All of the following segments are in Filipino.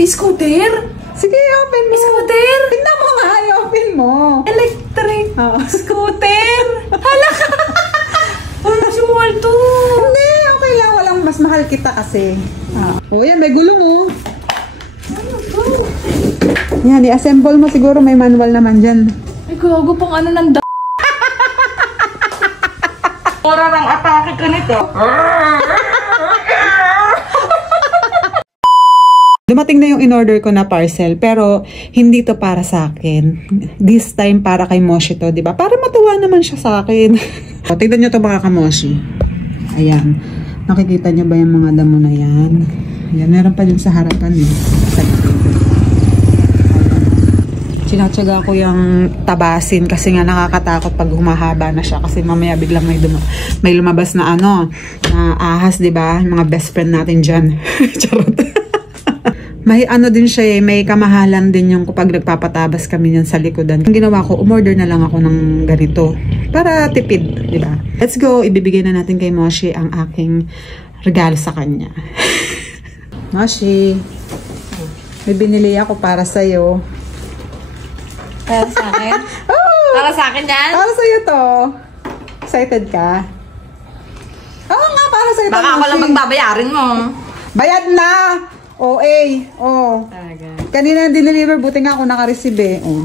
Scooter? Sige, open mo. Scooter? Tingnan mo nga, open mo. Electric Oh. scooter? Hala ka! Mas mahal to. Hindi, okay lang. Walang mas mahal kita kasi. Oh, yan, may gulo mo. Ano to? Yan, i-assemble mo. Siguro may manual naman dyan. Ay, gago pang ano ng Ora ng atake ka nito. Dumating na yung in-order ko na parcel, pero hindi to para sa akin. This time para kay Moshi to, di ba? Para matuwa naman siya sa akin. O, tignan nyo to mga kamoshi. Ayan. Nakikita nyo ba yung mga damo na yan? Ayan, meron pa dun sa harapan eh. Sinatsaga ko yung tabasin kasi nga nakakatakot pag humahaba na siya kasi mamaya biglang may lumabas na ano, na ahas, di ba? Mga best friend natin dyan. Charot. May ano din siya eh, may kamahalan din yung kapag nagpapatabas kami yan sa likodan. Ang ginawa ko, umorder na lang ako ng ganito para tipid, di ba? Let's go, ibibigay na natin kay Moshi ang aking regalo sa kanya. Moshi, may binili ako para sa'yo. Para sa akin? Oh! Para sa akin yan? Para sa'yo to. Excited ka? Oo nga, para sa'yo to, Baka ako lang magbabayarin mo. Bayad na! OA. Oh. Kanina dineliver, buti nga ako naka-receive eh. Oh.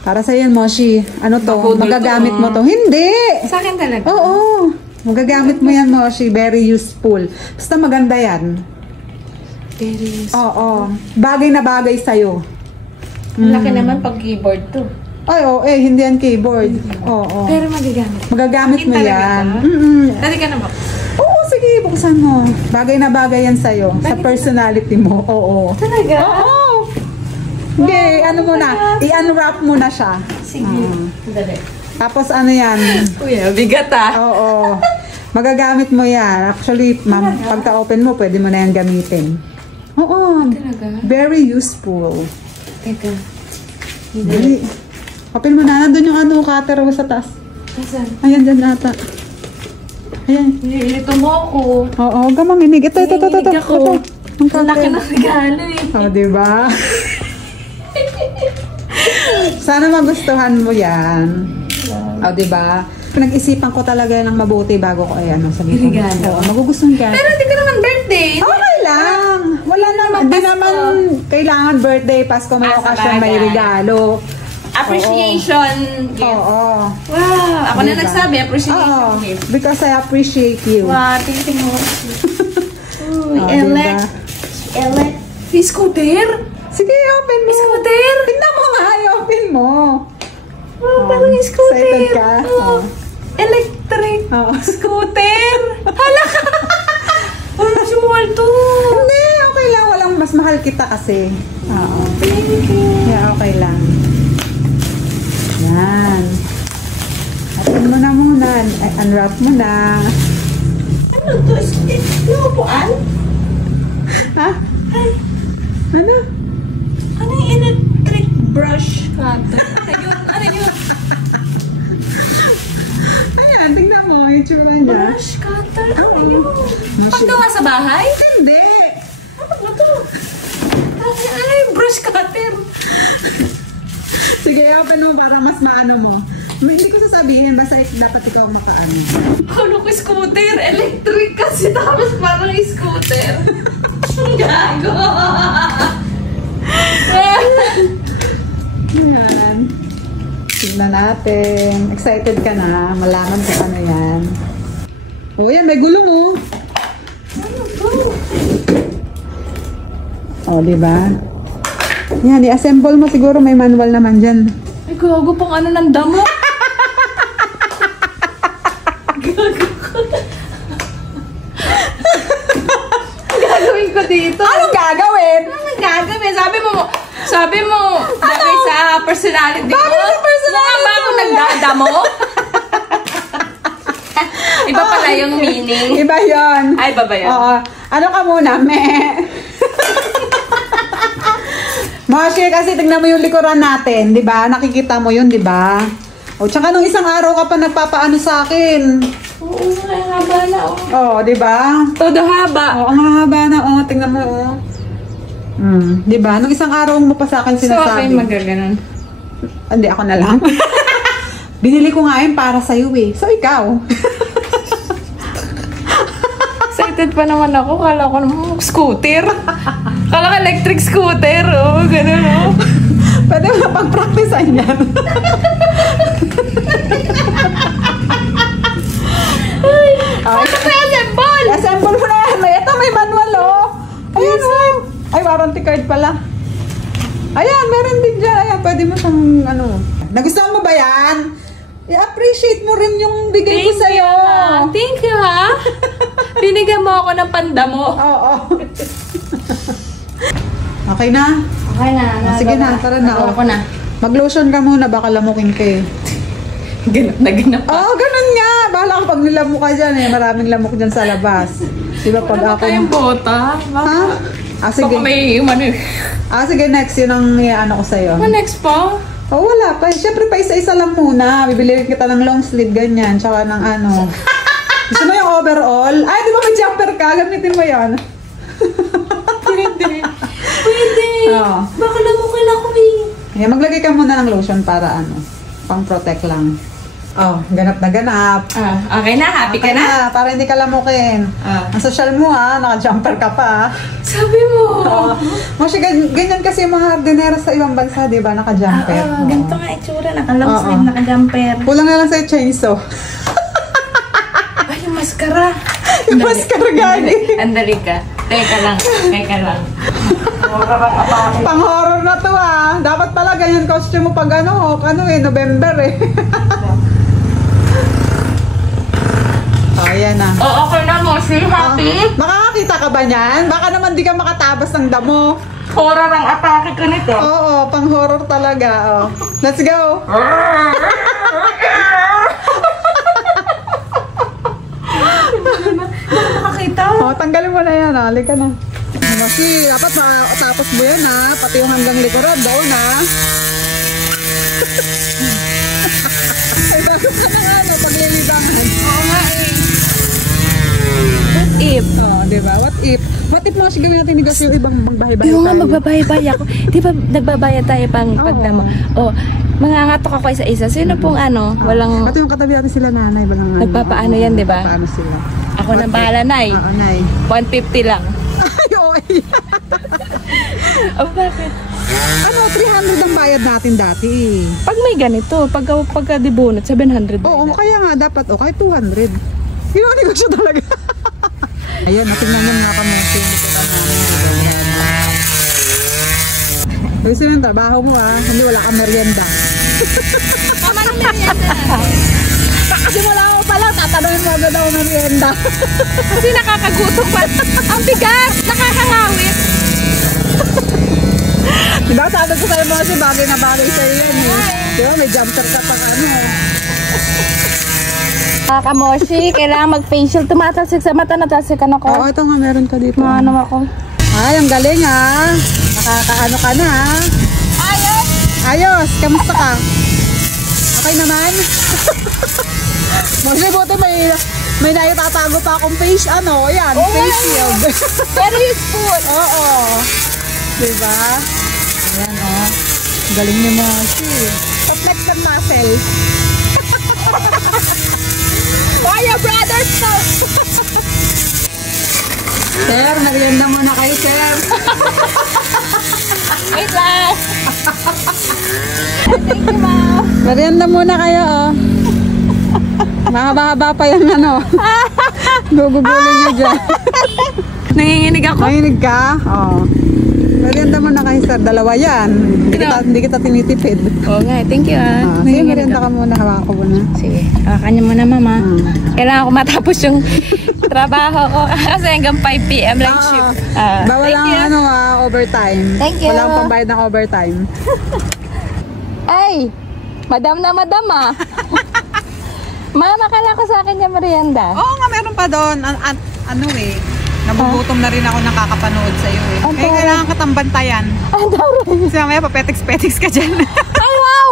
Para sa'yo yan, Moshi. Ano to? Magagamit mo to. Hindi! Sa akin talaga? Oo. Magagamit mo yan, Moshi. Very useful. Basta maganda yan. Very useful. Oo. Bagay na bagay sa'yo. Laki naman pag keyboard to. Ay, hindi yan keyboard. Oo. Pero magagamit. Magagamit mo yan. Dali ka na ba? Oo, sige, buksan mo. Bagay na bagay yan sa'yo. Sa personality mo. Oo. Talaga? Oo. Hindi, ano mo na. I-unwrap mo na siya. Sige. Dali. Tapos ano yan? Kuya, bigat ah. Oo. Magagamit mo yan. Actually, ma'am, pagka-open mo, pwede mo na yan gamitin. Oo. Talaga? Very useful. Teka. Dali. Open mo na. Nandun yung ano, cutter mo sa taas. Asan? Ayan, dyan ata. Ayan. Nililito mo ako. Oo, gamang inig. Ito. Naiinig ako. Ang Ang laki ng regalo eh. Oh, diba? Sana magustuhan mo yan. Oh, diba? Pinag-isipan ko talaga ng mabuti bago ko sabihin. Regalo. Magugustuhan ka. Pero hindi ko naman birthday. Okay lang. Wala naman. Di naman kailangan birthday, Pasko, may Sa okasyon, may bagay. regalo. Appreciation gift. Oo. Wow. Ako na Diba? nagsabi, appreciation Oo. gift. Because I appreciate you. Wow, thank you mo. Uy, Oh, Elec. Scooter? Sige, open mo. Scooter? Tingnan mo nga, open mo. Oh, parang scooter. Excited ka? Oh. Electric Oo. scooter? Hala ka! Mas mahal to. Hindi, okay lang. Walang mas mahal kita kasi. Oo. Thank you. Yeah, okay lang. Yan. Open mo na muna. Unwrap mo na. Ano to? Naupuan? Ha? Ano? Ano yung electric brush cutter? Ano yun? Ayan, tingnan mo. Yung tsura niya. Brush cutter? Ano yun? Paggawa sa bahay? Hindi. Ano ba to? Ano yung brush cutter? Sige, open mo para mas maano mo. Hindi ko sasabihin, basta dapat ikaw makaano. Ano ko scooter? Electric kasi tapos parang scooter. Gago! Ayan. Tignan natin. Excited ka na. Malaman ko ano yan. Oh, yan. May gulong oh. Ano to? Oh, diba? Yan, i-assemble mo. Siguro may manual naman dyan. Ay, gago pang ano ng damo. Gago ko. Gagawin ko dito. Anong gagawin? Anong gagawin? Sabi mo, bagay sa personality ko. Bagay sa personality Mukha ba ako mo? nagdadamo? Iba pala yung meaning. Iba yon. Ay, baba yun. Oo. Ano ka muna? Moshi, kasi tignan mo yung likuran natin, di ba? Nakikita mo yun, di ba? O, tsaka nung isang araw ka pa nagpapaano sa akin. Oo, ang haba na, oh. Oh, di ba? Todo haba. Oh, ang haba na, oh. Tingnan mo, oh. Di ba? Nung isang araw mo pa sa akin So, okay, sinasabi. magaganon. Hindi, ako na lang. Binili ko nga yun para sa'yo eh. So, ikaw. Excited pa naman ako. Kala ko naman scooter. Kala ko electric scooter. Oh, ganun oh. Pwede mo na pag-practicean yan. Ay, ito pa assemble! Assemble mo na yan. Ito, may manual oh. Ayan oh. Ay, warranty card pala. Ayan, meron din dyan. Ayan, pwede mo siyang ano. Nagustuhan mo ba yan? I-appreciate mo rin yung bigay ko sa'yo. Thank you, ha? Binigyan mo ako ng panda mo. Oo. Okay na? Okay na. Sige na, tara na. Nagawa ko na. Mag-lotion ka muna, baka lamukin ka eh. Ganap na ganap. Oo, ganun nga. Bahala ka pag nilamok ka dyan eh. Maraming lamok dyan sa labas. Diba pag Wala ako... tayong bota. Ha? Ah, sige. Baka may umano eh. Ah, sige, next. Yun ang ano ko sa'yo. Ano next pa? Oh, wala pa. Siyempre pa isa-isa lang muna. Bibili kita ng long sleeve, ganyan. Tsaka ng ano. Gusto mo yung overall? Ay, di ba may jumper ka? Gamitin mo yan. Pwede. Pwede. Oo. Baka lamukin ako eh. Ayan, maglagay ka muna ng lotion para ano, pang-protect lang. Oh, ganap na ganap. Okay na? Happy ka na? Para hindi ka lamukin. Ang social mo ha, naka-jumper ka pa. Sabi mo. Masya, ganyan kasi yung mga hardinera sa ibang bansa, di ba? Naka-jumper. Ganito nga itsura. Naka-long sleeve, naka-jumper. Kulang na lang sa chainsaw. Ay, yung maskara. Yung maskara gani. Andali ka. Teka lang. Pang-horror na to ah. Dapat pala ganyan costume mo pag ano November eh. Oh, yan na. Okay na mo. See, happy? Makakakita ka ba niyan? Baka naman di ka makatabas ng damo. Horror ang atake ko nito. Oo, pang-horror talaga. Oh. Let's go. Nakakita. Oh, tanggalin mo na yan. Halika na. Kasi dapat matapos mo yan ha. Pati yung hanggang likuran. Daw na. Ay, bago ka na nga paglilibangan. Oo nga eh. What if? Oh, diba? What if? What if mo kasi gawin natin negosyo yung ibang bahay-bahay Yung nga tayo? magbabayay ako. Di ba nagbabayad tayo pang pagdamo? Oh, mangangatok ako isa-isa. Sino pong ano? Walang... Pati yung katabi natin sila nanay. Nagpapaano yan, di ba? Paano sila? Ako nang bahala, Nay. Oo, nay. 150 lang. Ay, okay. Oh, bakit? Ano, 300 ang bayad natin dati. Pag may ganito, pagka dibunot, 700 Oo, bayad. kaya nga dapat, kahit 200. Yun ang negosyo talaga. Ayun, natingnan nyo mga kamusin. Gusto yung trabaho mo hindi wala kang merienda. Tama ng merienda. Kasi wala ako pala, tatanungin mo agad ako merienda. Kasi nakakagutom pa. Ang bigat! Nakakangawit. Diba sabi ko sa'yo mo kasi bagay na bagay sa'yo yan eh. Diba may jumper ka pang ano. Kamoshi, kailangan mag-facial. Tumatasik sa mata, natasik ka na ko. Oo, ito nga meron ka dito. Ano ako? Ay, ang galing Nakakaano ka na Ayos! Ayos, kamusta ka? Okay naman? Kasi buti may naitatago pa akong face, ayan, face shield. Very useful. Oo. Diba? Ayan, galing niyo mo. Flex ng muscle. Fire brothers to! Sir, merienda muna kayo, sir. Wait lang! Thank you, ma'am. Merienda muna kayo, Mahaba-haba pa yung gugugulin niyo dyan. Nanginginig ako. Mahinig ka? Merienda muna kayo, sir. Dalawa yan. Hindi kita tinitipid. Oo nga, thank you Sige, merienda ka muna. Hawakan ko muna. Sige, kanya muna mama. Kailangan ko matapos yung trabaho ko kasi hanggang 5 p.m. lang shift. Bawal ang overtime. Thank you. Walang pambayad ng overtime. Ay, madam na madam Mama, kailangan ko sa akin yung merienda. Oo nga, meron pa doon. Nabugutom na rin ako nakakapanood sa'yo eh. Kaya kailangan ka tambantayan. Ang daro. Kasi mamaya papetiks-petiks ka dyan. Ay, wow!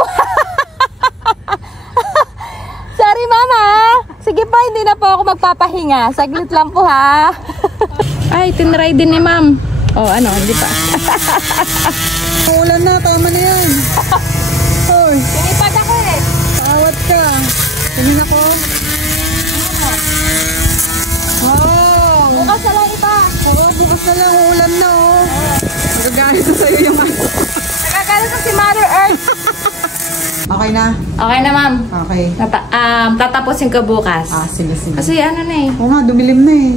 Sorry, mama. Sige pa, hindi na po ako magpapahinga. Saglit lang po, ha. Ay, tinry din ni ma'am. Oh, ano, hindi pa. Ulan na, tama na yan. Hoy, Sinipag ako eh. tawad ka. Tingin ako. Wow! Bukas na lang iba. Oo, bukas na lang, ulan na oh. Magagalit na sa'yo yung ano. Nagagalit na si Mother Earth. Okay na? Okay na, ma'am. Okay. Tatapusin ko bukas. Sige, sige. Kasi ano na eh. Oo nga, dumilim na eh.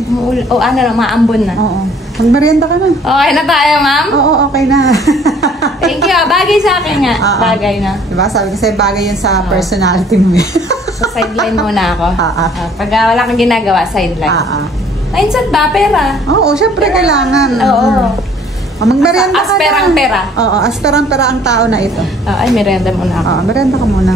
O ano na, maambon na. Oo. Magmerienda ka na. Okay na tayo, ma'am? Oo, okay na. Thank you. Bagay sa akin nga. Bagay na. Diba? Sabi ko sa'yo, bagay yun sa personality mo eh. So, sideline muna ako. Pag wala kang ginagawa, sideline. Mindset ba? Pera. Oo, syempre kailangan. Oo. Magmerienda ka na. Asperang pera. Oo, asperang pera ang tao na ito. Ay, merienda muna ako. Oo, merienda ka muna.